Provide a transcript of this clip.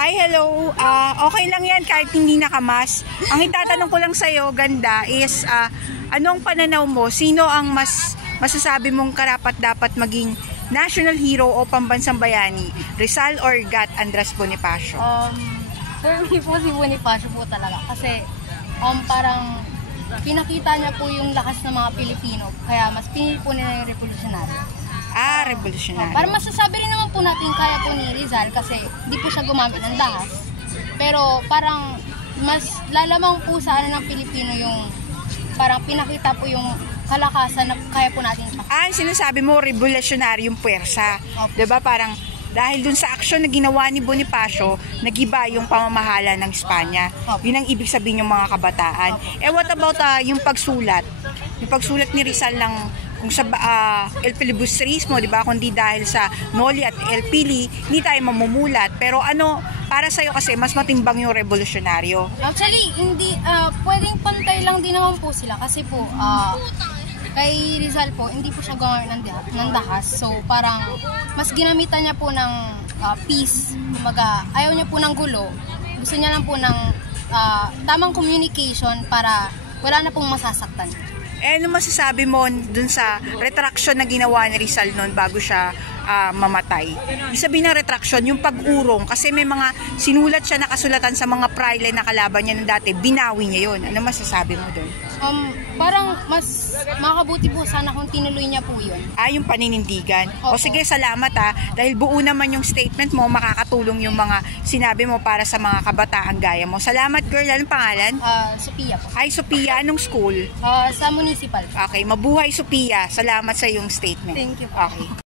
Hi, hello. Okay lang yan kahit hindi nakamas. Ang itatanong ko lang sa'yo, ganda, is anong pananaw mo? Sino ang masasabi mong karapat-dapat maging national hero o pambansang bayani? Rizal or Gat Andres Bonifacio? For me po si Bonifacio po talaga. Kasi parang pinakita niya po yung lakas ng mga Pilipino. Kaya mas pinili po nila yung revolusyonaryo. Revolusyonaryo. Para masasabi rin naman po natin kaya po ni Rizal kasi hindi po siya gumamit ng dahas. Pero parang mas lalamang po sa ng Pilipino yung parang pinakita po yung kalakasan na kaya po natin ipakita. Sinasabi mo revolutionaryong puwersa. Diba parang dahil dun sa aksyon na ginawa ni Bonifacio, nagiba yung pamamahala ng Espanya. Yun ang ibig sabihin ng mga kabataan. What about yung pagsulat? Yung pagsulat ni Rizal ng kung sa El Filibusterismo, di ba? Kundi dahil sa Noli at El Pili, hindi tayo mamumulat. Pero para sa'yo kasi mas matimbang yung revolusyonaryo. Actually, hindi, pwedeng pantay lang din naman po sila. Kasi po, kay Rizal po, hindi po siya gumamit ng dahas. So, parang mas ginamitan niya po ng peace. Kumbaga, ayaw niya po ng gulo. Gusto niya lang po ng tamang communication para wala na pong masasaktan. Ano masasabi mo dun sa retraction na ginawa ni Rizal noon bago siya mamatay? Ibig sabihin ng retraction, yung pag-urong, kasi may mga sinulat siya nakasulatan sa mga praile na kalaban niya ng dati, binawi niya yun. Ano masasabi mo dun? Parang mas makabuti po sana kung tinuloy niya po yun. Yung paninindigan. Opo. O sige, salamat dahil buo naman yung statement mo, makakatulong yung mga sinabi mo para sa mga kabataan gaya mo. Salamat girl, anong pangalan? Sophia po. Hi Sophia, anong school? Sa municipal. Okay, mabuhay Sophia. Salamat sa iyong statement. Thank you. Okay.